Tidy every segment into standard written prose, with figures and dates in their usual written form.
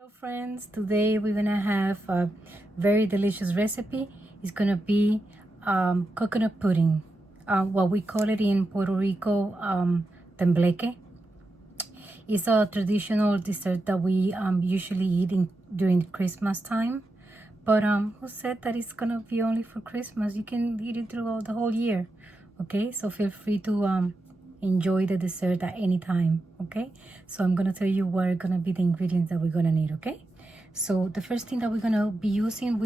Hello friends, today we're gonna have a very delicious recipe. It's gonna be coconut pudding, what we call it in Puerto Rico, tembleque. It's a traditional dessert that we usually eat during Christmas time. But who said that it's gonna be only for Christmas? You can eat it throughout the whole year. Okay, so feel free to enjoy the dessert at any time. Okay, so I'm gonna tell you what are gonna be the ingredients that we're gonna need. Okay, so the first thing that we're gonna be using,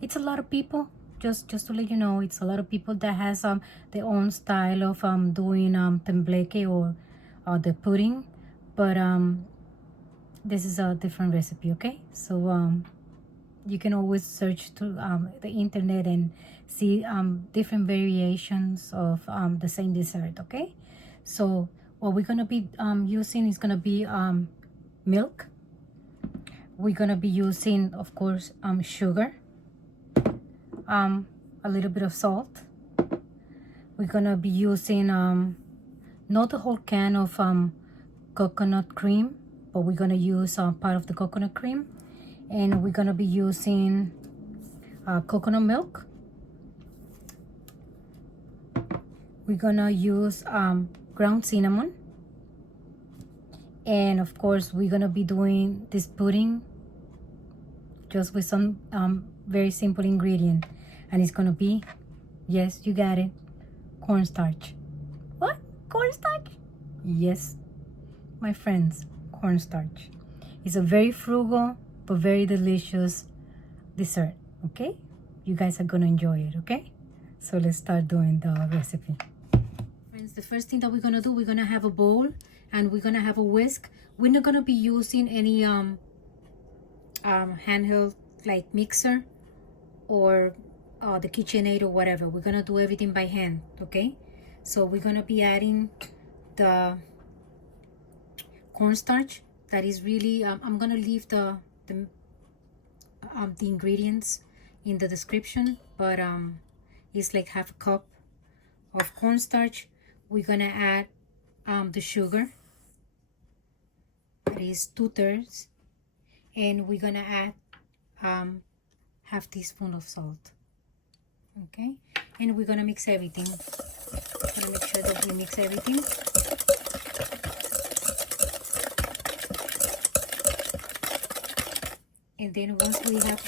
it's a lot of people, just to let you know, it's a lot of people that has their own style of doing tembleque or the pudding, but this is a different recipe. Okay, so you can always search through the internet and see different variations of the same dessert. Okay, so what we're gonna be using is gonna be milk. We're gonna be using, of course, sugar, a little bit of salt. We're gonna be using not the whole can of coconut cream, but we're gonna use part of the coconut cream. And we're gonna be using coconut milk. We're gonna use ground cinnamon. And of course, we're gonna be doing this pudding just with some very simple ingredient. And it's gonna be, yes, you got it, cornstarch. What? Cornstarch? Yes, my friends, cornstarch. It's a very frugal but very delicious dessert. Okay, you guys are gonna enjoy it. Okay, so let's start doing the recipe. Friends, the first thing that we're gonna do, we're gonna have a bowl and we're gonna have a whisk. We're not gonna be using any handheld like mixer or the KitchenAid or whatever. We're gonna do everything by hand. Okay, so we're gonna be adding the cornstarch. That is really I'm gonna leave the ingredients in the description, but it's like half a cup of cornstarch. We're gonna add the sugar, that is 2/3, and we're gonna add half teaspoon of salt. Okay, and we're gonna mix everything. Gonna make sure that we mix everything. And then once we have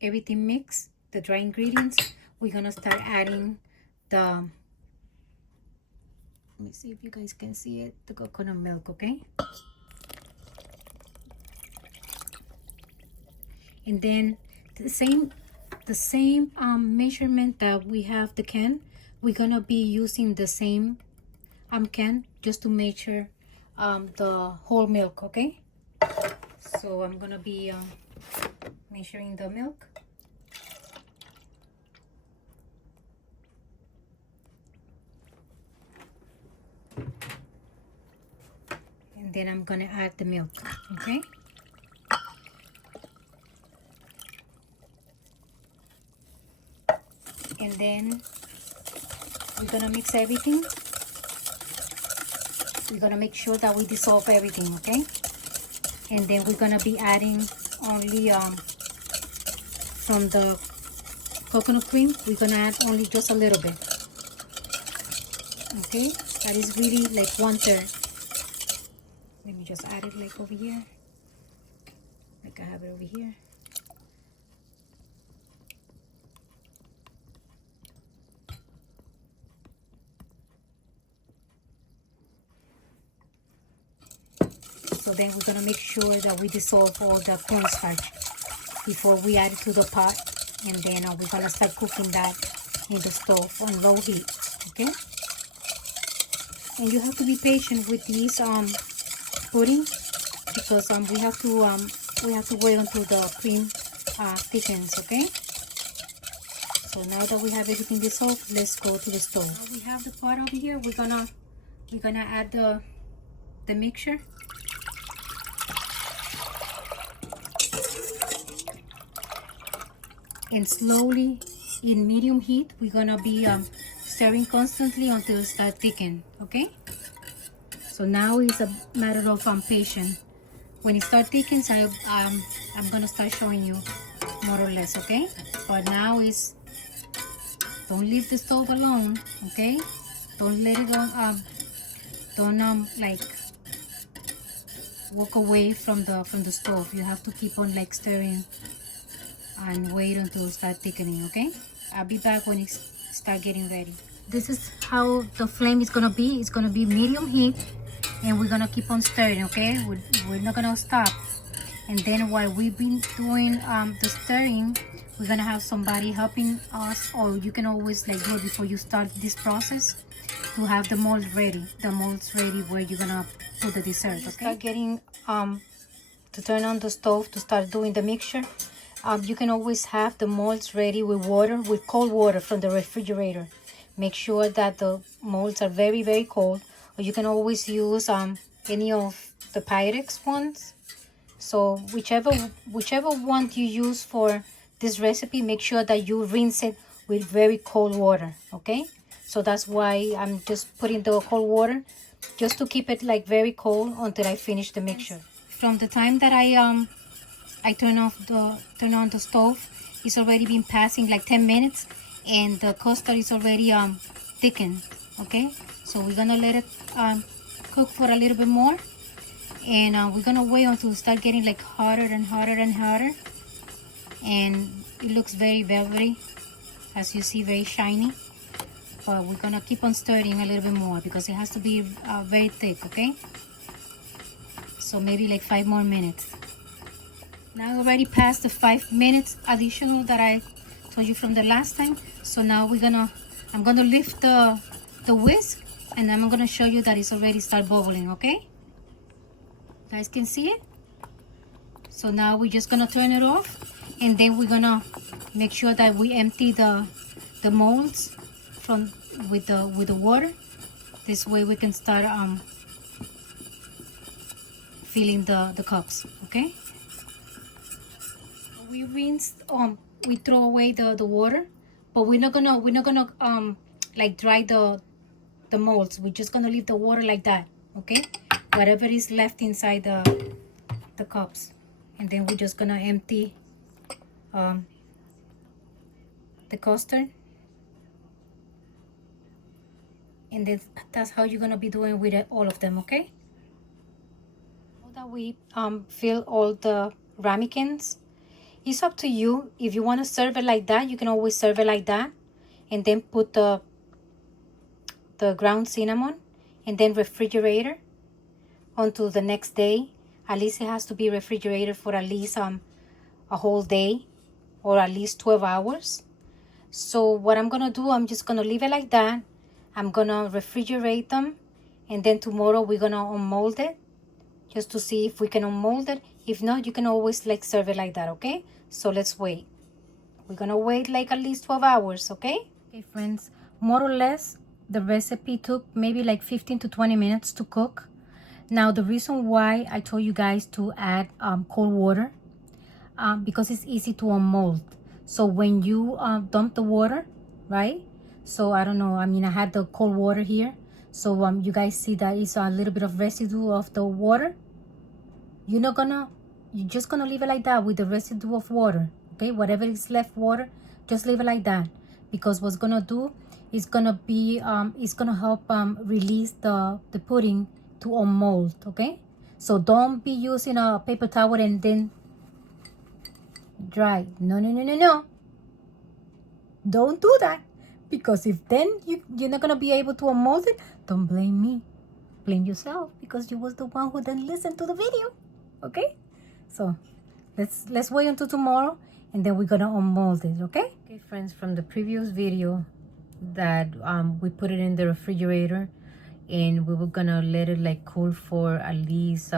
everything mixed, the dry ingredients, we're gonna start adding the, let me see if you guys can see it, the coconut milk. Okay, and then the same measurement that we have the can, we're gonna be using the same can just to measure the whole milk. Okay, so I'm gonna be measuring the milk. And then I'm gonna add the milk. Okay, and then we're gonna mix everything. We're gonna make sure that we dissolve everything. Okay, and then we're gonna be adding only from the coconut cream, we're gonna add only just a little bit. Okay, that is really like 1/3. Let me just add it like over here, like I have it over here. So then we're gonna make sure that we dissolve all the cornstarch before we add it to the pot, and then we're gonna start cooking that in the stove on low heat. Okay, and you have to be patient with these pudding, because we have to wait until the cream thickens. Okay, so now that we have everything dissolved, let's go to the stove. Now we have the pot over here. We're gonna add the mixture. And slowly, in medium heat, we're gonna be stirring constantly until it starts thickening. Okay, so now it's a matter of patience when it starts thickening, so I'm gonna start showing you more or less, okay? But now is, don't leave the stove alone, okay? Don't let it go, don't like walk away from the stove. You have to keep on like stirring and wait until it start thickening, okay? I'll be back when it start getting ready. This is how the flame is gonna be. It's gonna be medium heat, and we're gonna keep on stirring, okay? We're not gonna stop. And then while we've been doing the stirring, we're gonna have somebody helping us, or you can always like do it before you start this process, to have the mold ready. The mold's ready where you're gonna put the dessert, okay? Start getting to turn on the stove to start doing the mixture. You can always have the molds ready with water, with cold water from the refrigerator. Make sure that the molds are very, very cold. Or you can always use any of the Pyrex ones. So whichever one you use for this recipe, make sure that you rinse it with very cold water, okay? So that's why I'm just putting the cold water, just to keep it like very cold until I finish the mixture. From the time that I turn on the stove, it's already been passing like 10 minutes, and the custard is already thickened, okay? So we're gonna let it cook for a little bit more, and we're gonna wait until it start getting like hotter and hotter and hotter, and it looks very velvety, as you see, very shiny. But we're gonna keep on stirring a little bit more because it has to be very thick, okay? So maybe like 5 more minutes. Now already passed the 5 minutes additional that I told you from the last time. So now I'm gonna lift the whisk, and I'm gonna show you that it's already start bubbling, okay? You guys can see it? So now we're just gonna turn it off, and then we're gonna make sure that we empty the molds with the water. This way we can start filling the cups, okay? We rinsed, we throw away the water, but we're not gonna like dry the molds. We're just gonna leave the water like that, okay? Whatever is left inside the cups, and then we're just gonna empty the custard, and then that's how you're gonna be doing with all of them, okay? Now that we fill all the ramekins, it's up to you. If you want to serve it like that, you can always serve it like that, and then put the ground cinnamon, and then refrigerator until the next day. At least it has to be refrigerated for at least a whole day, or at least 12 hours. So what I'm gonna do, I'm just gonna leave it like that. I'm gonna refrigerate them, and then tomorrow we're gonna unmold it, just to see if we can unmold it. If not, you can always like serve it like that, okay? So let's wait. We're gonna wait like at least 12 hours, okay? Okay, friends, more or less the recipe took maybe like 15 to 20 minutes to cook. Now the reason why I told you guys to add cold water, because it's easy to unmold. So when you dump the water, right? So I don't know, I mean, I had the cold water here, so you guys see that it's a little bit of residue of the water. You're just gonna leave it like that with the residue of water, okay? Whatever is left water, just leave it like that, because what's gonna do is gonna be it's gonna help release the pudding to unmold, okay? So don't be using a paper towel and then dry. No, don't do that, because if then you're not gonna be able to unmold it, don't blame me, blame yourself, because you was the one who didn't listen to the video, okay? So let's wait until tomorrow, and then we're gonna unmold it, okay? Okay, friends, from the previous video that we put it in the refrigerator, and we were gonna let it like cool for at least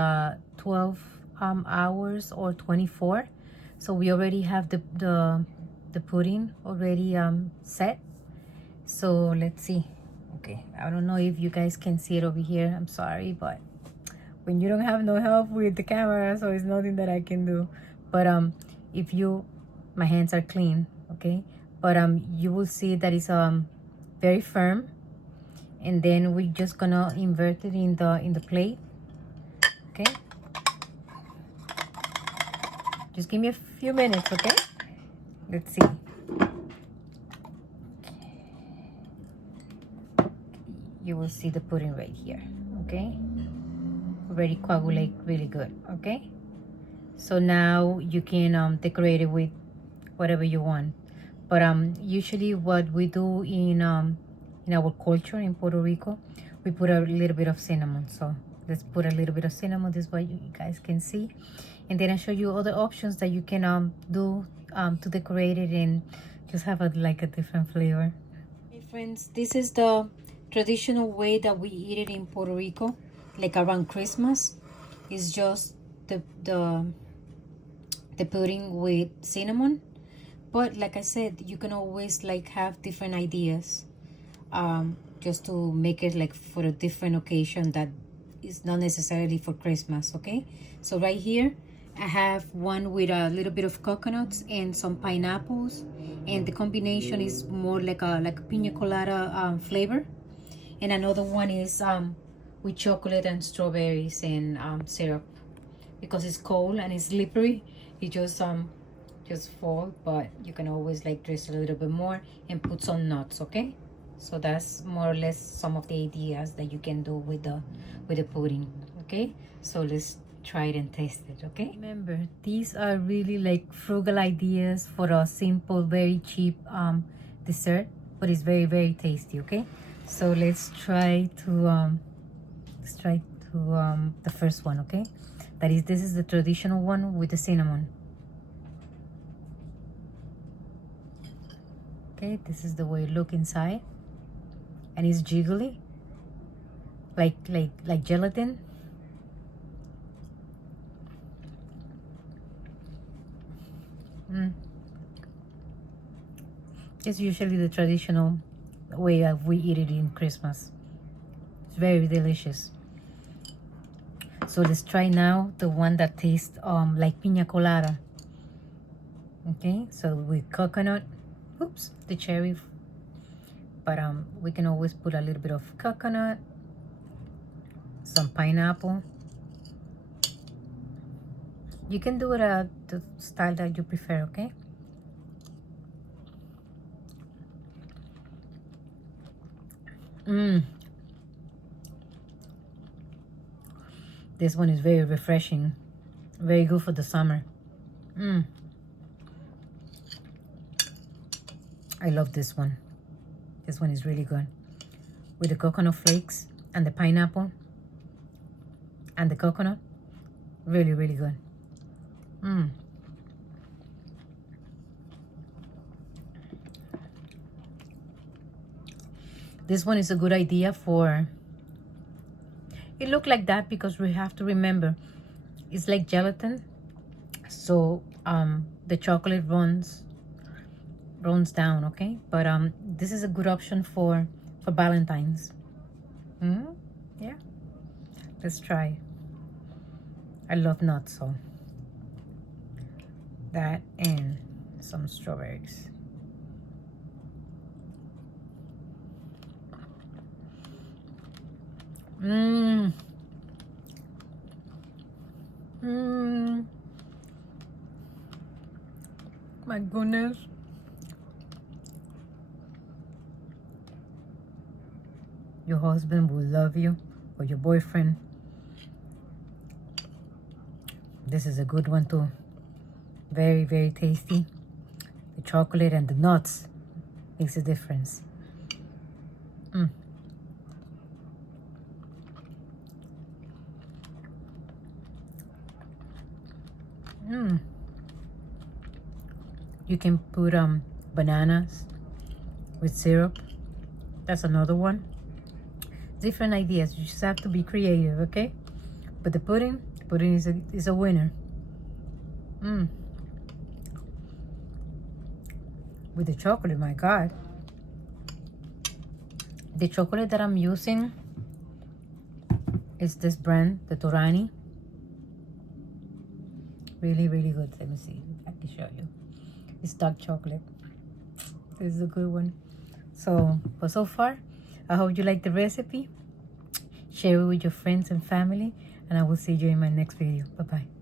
12 hours or 24. So we already have the pudding already set. So let's see. Okay, I don't know if you guys can see it over here. I'm sorry, but when you don't have no help with the camera, so it's nothing that I can do. But if you, my hands are clean, okay? But you will see that it's very firm, and then we're just gonna invert it in the plate, okay? Just give me a few minutes, okay? Let's see. You will see the pudding right here, okay? Already coagulate really good, okay? So now you can decorate it with whatever you want. But usually what we do in our culture in Puerto Rico, we put a little bit of cinnamon. So let's put a little bit of cinnamon. This way you guys can see. And then I show you other options that you can do to decorate it and just have like a different flavor. Hey friends, this is the traditional way that we eat it in Puerto Rico, like around Christmas. It's just the pudding with cinnamon. But like I said, you can always like have different ideas just to make it like for a different occasion that is not necessarily for Christmas, okay? So right here I have one with a little bit of coconuts and some pineapples, and the combination is more like a pina colada flavor. And another one is with chocolate and strawberries and syrup. Because it's cold and it's slippery, it just fall, but you can always like dress a little bit more and put some nuts, okay? So that's more or less some of the ideas that you can do with the pudding, okay? So let's try it and taste it, okay? Remember, these are really like frugal ideas for a simple, very cheap dessert, but it's very, very tasty, okay? So let's try to the first one, okay? This is the traditional one with the cinnamon. Okay, this is the way it look inside, and it's jiggly, like gelatin. It's usually the traditional way of we eat it in Christmas. It's very delicious. So let's try now the one that tastes like pina colada. Okay, so with coconut, oops, the cherry, but we can always put a little bit of coconut, some pineapple. You can do it the style that you prefer, okay? This one is very refreshing, very good for the summer. I love this one. This one is really good with the coconut flakes and the pineapple and the coconut. Really, really good. This one is a good idea for, it look like that because we have to remember it's like gelatin, so the chocolate runs down, okay? But this is a good option for Valentine's. Yeah, let's try. I love nuts, so that and some strawberries. My goodness. Your husband will love you, or your boyfriend. This is a good one too. Very, very tasty. The chocolate and the nuts makes a difference. You can put bananas with syrup. That's another one. Different ideas. You just have to be creative, okay? But the pudding is a winner. With the chocolate, my God. The chocolate that I'm using is this brand, the Torani. Really, really good. Let me see if I can show you. It's dark chocolate. This is a good one. So far, I hope you like the recipe. Share it with your friends and family, and I will see you in my next video. Bye-bye.